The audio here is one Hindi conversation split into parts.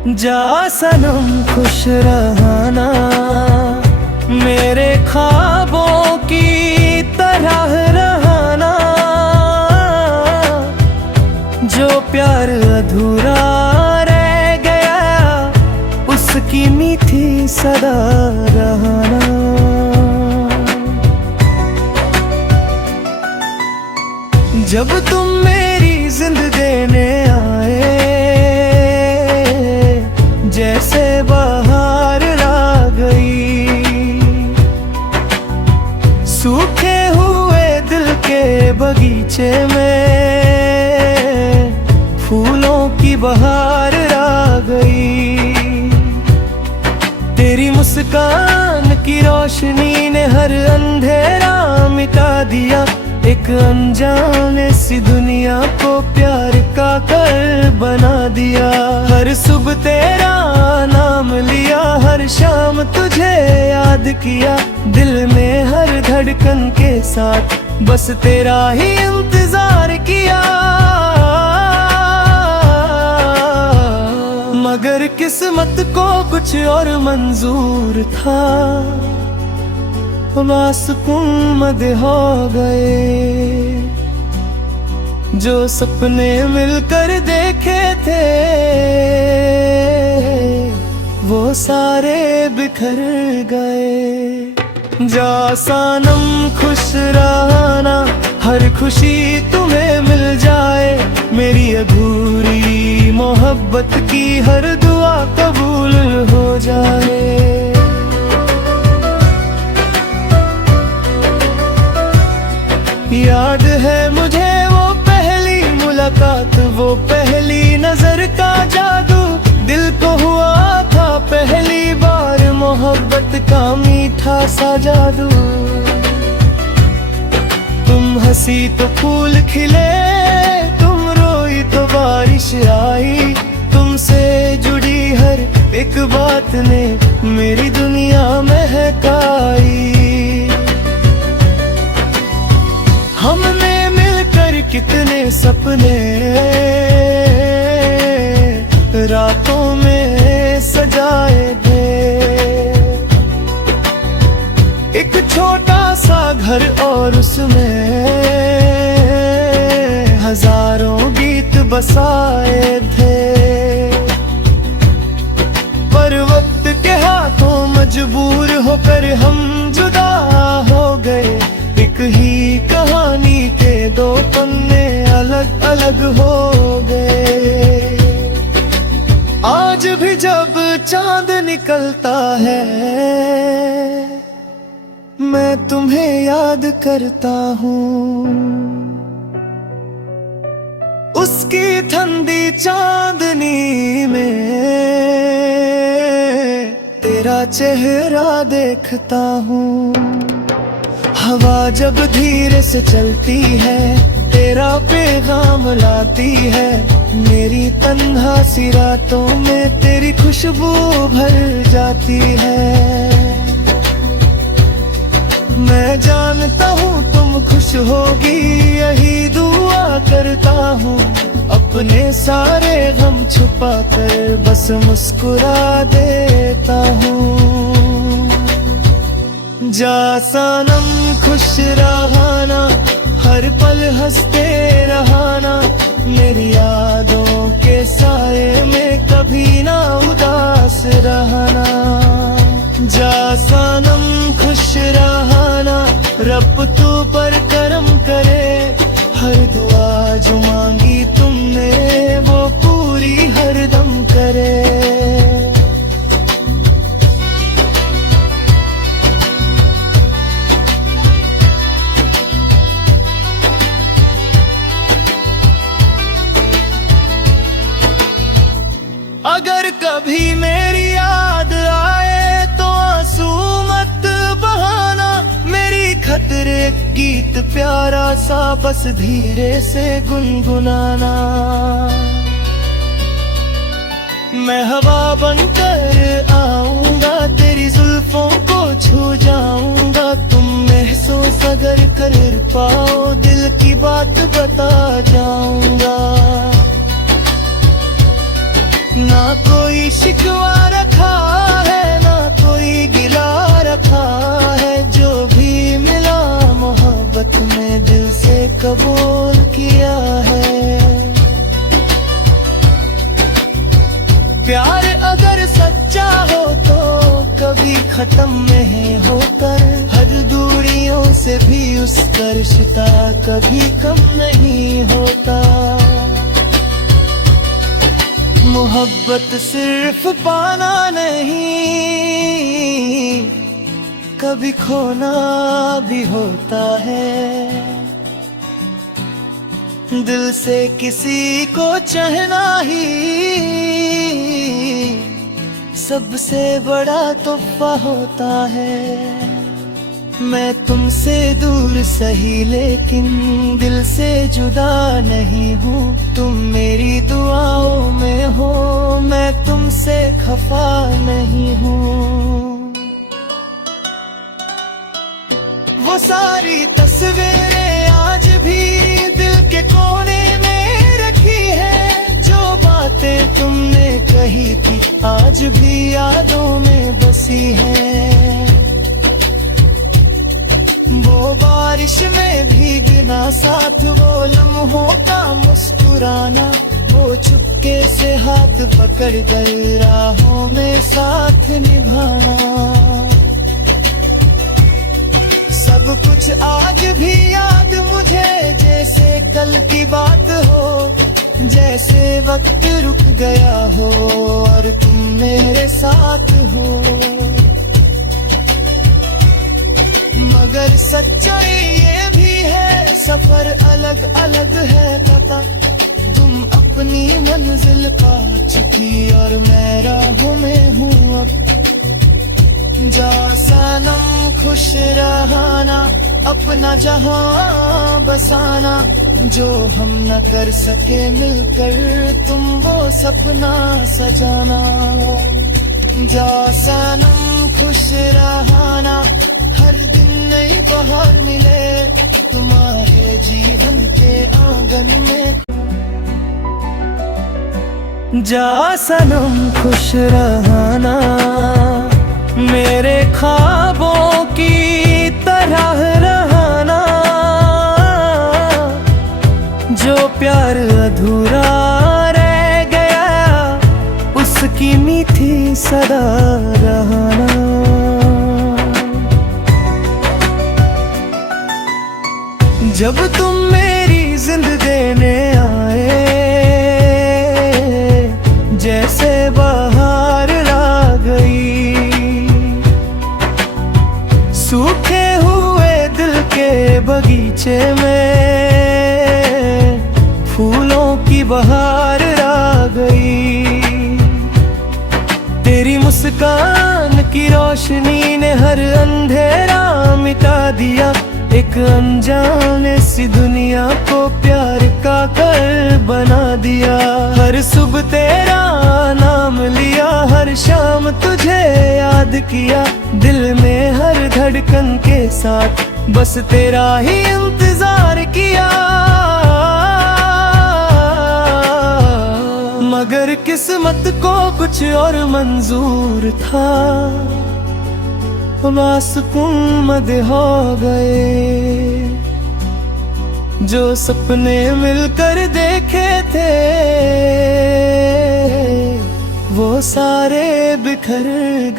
जा सनम खुश रहना, मेरे ख्वाबों की तरह रहना। जो प्यार अधूरा रह गया, उसकी मीठी सदा रहना। जब तुम मेरी जिंदगी देने आए, जैसे बाहर आ गई। सूखे हुए दिल के बगीचे में फूलों की बहार आ गई। तेरी मुस्कान की रोशनी ने हर अंधेरा मिटा दिया। एक अनजाने सी दुनिया को प्यार का घर बना दिया। हर सुबह तेरा नाम लिया, हर शाम तुझे याद किया। दिल में हर धड़कन के साथ बस तेरा ही इंतजार किया। मगर किस्मत को कुछ और मंजूर था, मासूम हो गए। जो सपने मिलकर देखे थे, वो सारे बिखर गए। जा सनम खुश रहना, हर खुशी तुम्हें मिल जाए। मेरी अधूरी मोहब्बत की हर दुआ कबूल हो जाए। याद है मुझे वो पहली मुलाकात, वो पहली नजर का जादू। दिल को हुआ था पहली बार मोहब्बत का मीठा सा जादू। तुम हंसी तो फूल खिले, तुम रोई तो बारिश आई। तुमसे जुड़ी हर एक बात ने मेरी दुनिया महकाई। हमने मिलकर कितने सपने रातों में सजाए थे। एक छोटा सा घर और उसमें हजारों गीत बसाए थे। पर वक्त के हाथों मजबूर होकर हम जुदा हो गए। एक ही कहानी के दो पन्ने अलग अलग हो गए। आज भी जब चांद निकलता है, मैं तुम्हें याद करता हूँ। उसकी ठंडी चांदनी में तेरा चेहरा देखता हूँ। हवा जब धीरे से चलती है, तेरा पैगाम लाती है। मेरी तन्हा सी रातों में तेरी खुशबू भर जाती है। मैं जानता हूँ तुम खुश होगी, यही दुआ करता हूँ। अपने सारे गम छुपा कर बस मुस्कुरा देता हूँ। जा सनम खुश रहना, हर पल हंसते रहना। मेरी यादों के साए में कभी ना उदास रहना। जा सनम खुश रहना, रब तू पर करम करे। हर दुआ जो मांगी तुमने वो पूरी हरदम करे। अगर कभी मेरी याद आए तो आंसू मत बहाना। मेरी खतरे गीत प्यारा सा बस धीरे से गुनगुनाना। मैं हवा बनकर आऊंगा, तेरी जुल्फों को छू जाऊंगा। तुम महसूस अगर कर पाओ, दिल की बात बता जाऊंगा। ना कोई शिकवा रखा है, ना कोई गिला रखा है। जो भी मिला मोहब्बत में दिल से कबूल किया है। प्यार अगर सच्चा हो तो कभी खत्म नहीं होकर, हद दूरियों से भी उसका रिश्ता कभी कम नहीं होता। मोहब्बत सिर्फ पाना नहीं, कभी खोना भी होता है। दिल से किसी को चाहना ही सबसे बड़ा तोहफा होता है। मैं तुमसे दूर सही लेकिन दिल से जुदा नहीं हूँ। तुम मेरी दुआओं में हो, मैं तुमसे खफा नहीं हूँ। वो सारी तस्वीरें आज भी दिल के कोने में रखी है। जो बातें तुमने कही थी आज भी यादों में बसी है। वो बारिश में भीगना साथ, वो लम्हों का मुस्कुराना, वो चुपके से हाथ पकड़ कर राहों में साथ निभाना। सब कुछ आज भी याद मुझे जैसे कल की बात हो, जैसे वक्त रुक गया हो और तुम मेरे साथ हो। मगर सच्चाई ये भी है सफर अलग अलग है पता। तुम अपनी मंजिल पा चुकी और मैं राहों में हूँ अब। जा सनम खुश रहना, अपना जहां बसाना। जो हम न कर सके मिलकर तुम वो सपना सजाना। जा सनम खुश रहना, हर दिन नई बहार मिले तुम्हारे जीवन के आंगन में। जा सनम खुश रहना, मेरे ख्वाबों की तरह रहना। जो प्यार अधूरा रह गया उसकी मीठी सदा रहना। जब तुम मेरी जिंदगी देने आए, जैसे बहार ला गई। सूखे हुए दिल के बगीचे में फूलों की बहार आ गई। तेरी मुस्कान की रोशनी ने हर अंधेरा मिटा दिया। एक अनजाने सी दुनिया को प्यार का घर बना दिया। हर सुबह तेरा नाम लिया, हर शाम तुझे याद किया। दिल में हर धड़कन के साथ बस तेरा ही इंतजार किया। मगर किस्मत को कुछ और मंजूर था। मासूम मद हो गए। जो सपने मिलकर देखे थे वो सारे बिखर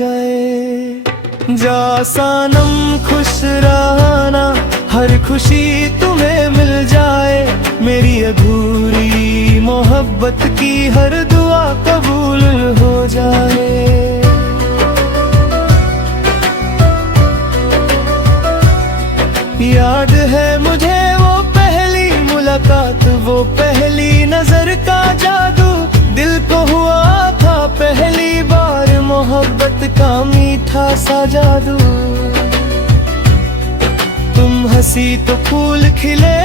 गए। जा सनम खुश रहना, हर खुशी तुम्हें मिल जाए। मेरी अधूरी मोहब्बत की हर दुआ कबूल हो जाए। याद है मुझे वो पहली मुलाकात, वो पहली नजर का जादू। दिल को हुआ था पहली बार मोहब्बत का मीठा सा जादू। तुम हंसी तो फूल खिले,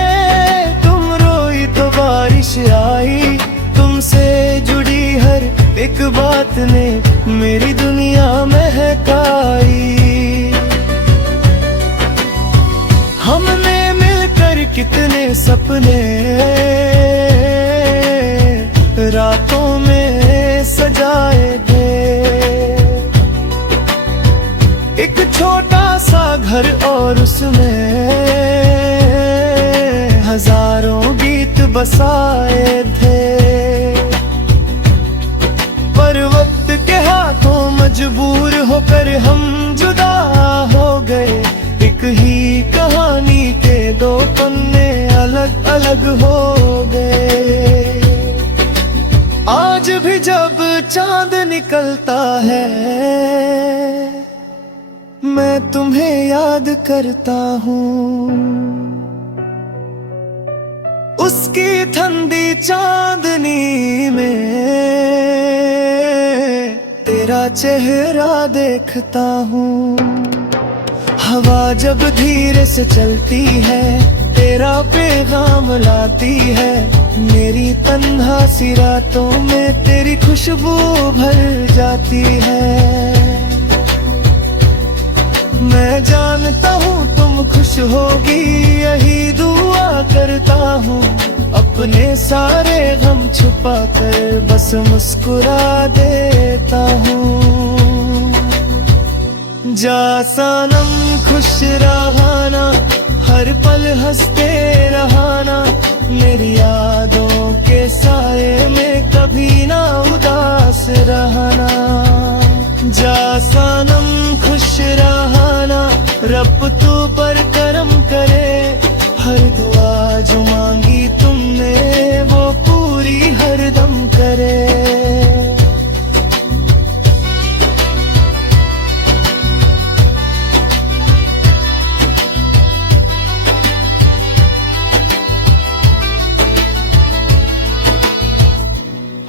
तुम रोई तो बारिश आई। तुमसे जुड़ी हर एक बात ने मेरी दुनिया महकाई। हमने मिलकर कितने सपने रातों में सज एक छोटा सा घर और उसमें हजारों गीत बसाए थे, पर वक्त के हाथों मजबूर होकर हम जुदा हो गए। एक ही कहानी के दो पन्ने अलग अलग हो गए। आज भी जब चांद निकलता है मैं तुम्हें याद करता हूँ। उसकी ठंडी चांदनी में तेरा चेहरा देखता हूँ। हवा जब धीरे से चलती है तेरा पैगाम लाती है। मेरी तन्हा सी रातों में तेरी खुशबू भर जाती है। मैं जानता हूँ तुम खुश होगी, यही दुआ करता हूँ। अपने सारे गम छुपा कर बस मुस्कुरा देता हूँ। जा सनम खुश रहाना, हर पल हंसते रहाना। मेरी यादों के साए में कभी ना उदास रहना। जा सनम खुश रहाना, रब तू पर करम करे। हर दुआ जो मांगी तुमने वो पूरी हरदम करे।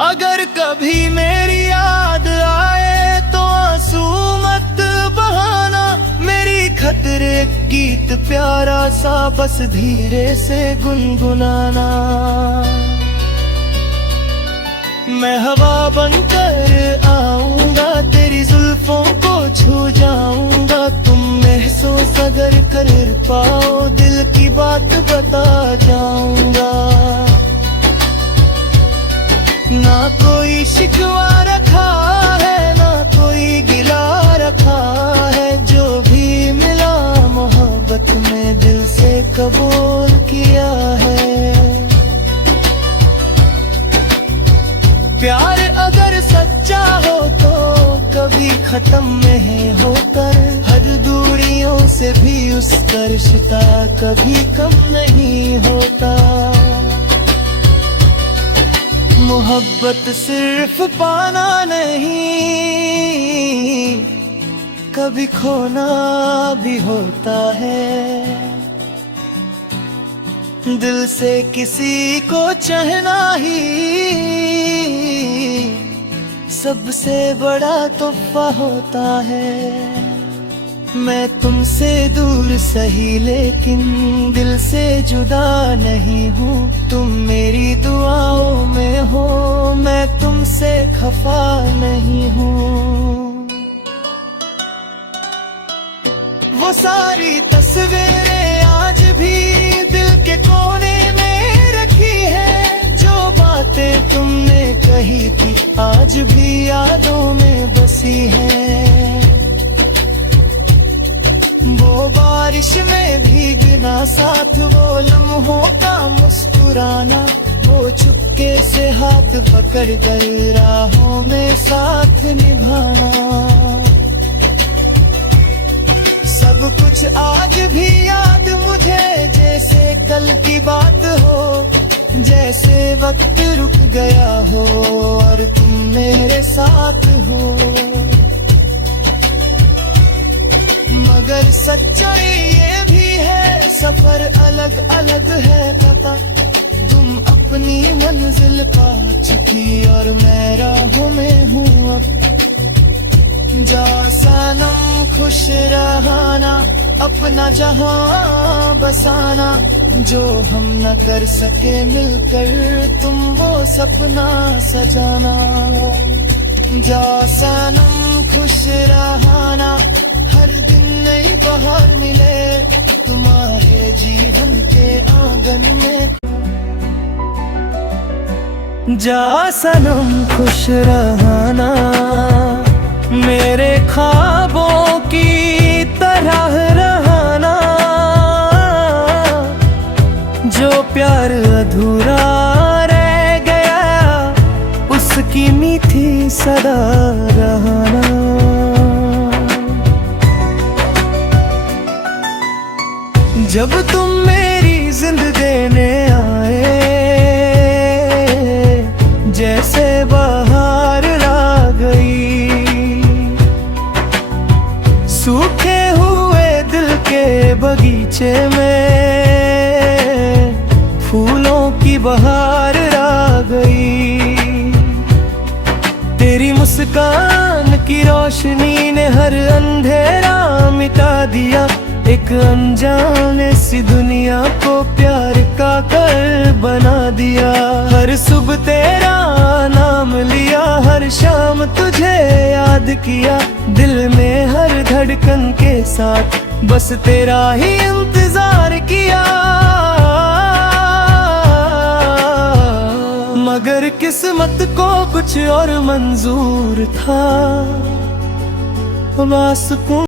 अगर कभी मेरी याद आए तो आंसू मत बहाना। मेरी खतरे गीत प्यारा सा बस धीरे से गुनगुनाना। मैं हवा बनकर आऊंगा, तेरी जुल्फों को छू जाऊंगा। तुम महसूस अगर कर पाओ दिल की बात बता जाऊंगा। ना कोई शिकवा रखा है ना कोई गिला रखा है। जो भी मिला मोहब्बत में दिल से कबूल किया है। प्यार अगर सच्चा हो तो कभी खत्म नहीं होकर। हर दूरियों से भी उसका रिश्ता कभी कम नहीं होता। मोहब्बत सिर्फ पाना नहीं, कभी खोना भी होता है। दिल से किसी को चाहना ही सबसे बड़ा तोहफा होता है। मैं तुमसे दूर सही लेकिन दिल से जुदा नहीं हूँ। तुम मेरी दुआओं में हो, मैं तुमसे खफा नहीं हूँ। वो सारी तस्वीरें आज भी दिल के कोने में रखी है। जो बातें तुमने कही थी आज भी यादों में बसी है। वो बारिश में भीगना साथ, वो लम्हों का मुस्कुराना। वो चुपके से हाथ पकड़ कर राहों में साथ निभाना। सब कुछ आज भी याद मुझे जैसे कल की बात हो। जैसे वक्त रुक गया हो और तुम मेरे साथ हो। मगर सच्चाई ये भी है सफर अलग अलग है पता। तुम अपनी मंजिल पा चुकी और मैं राहों में हूँ अब। जा सनम खुश रहना, अपना जहां बसाना। जो हम न कर सके मिलकर तुम वो सपना सजाना। जा सनम खुश रहना, हर दिन नई बहार मिले तुम्हारे जीवन के आंगन में। जा सनम खुश रहना, मेरे ख्वाबों की की मीठी सदा रहाना। जब तुम मेरी जिंद देने आए, जैसे बहार आ गई, सूखे हुए दिल के बगीचे में फूलों की बहार आ गई। तेरी मुस्कान की रोशनी ने हर अंधेरा मिटा दिया, एक अनजाने सी दुनिया को प्यार का घर बना दिया। हर सुबह तेरा नाम लिया, हर शाम तुझे याद किया, दिल में हर धड़कन के साथ बस तेरा ही इंतजार किया। मगर किस्मत को कुछ और मंजूर था, मासूम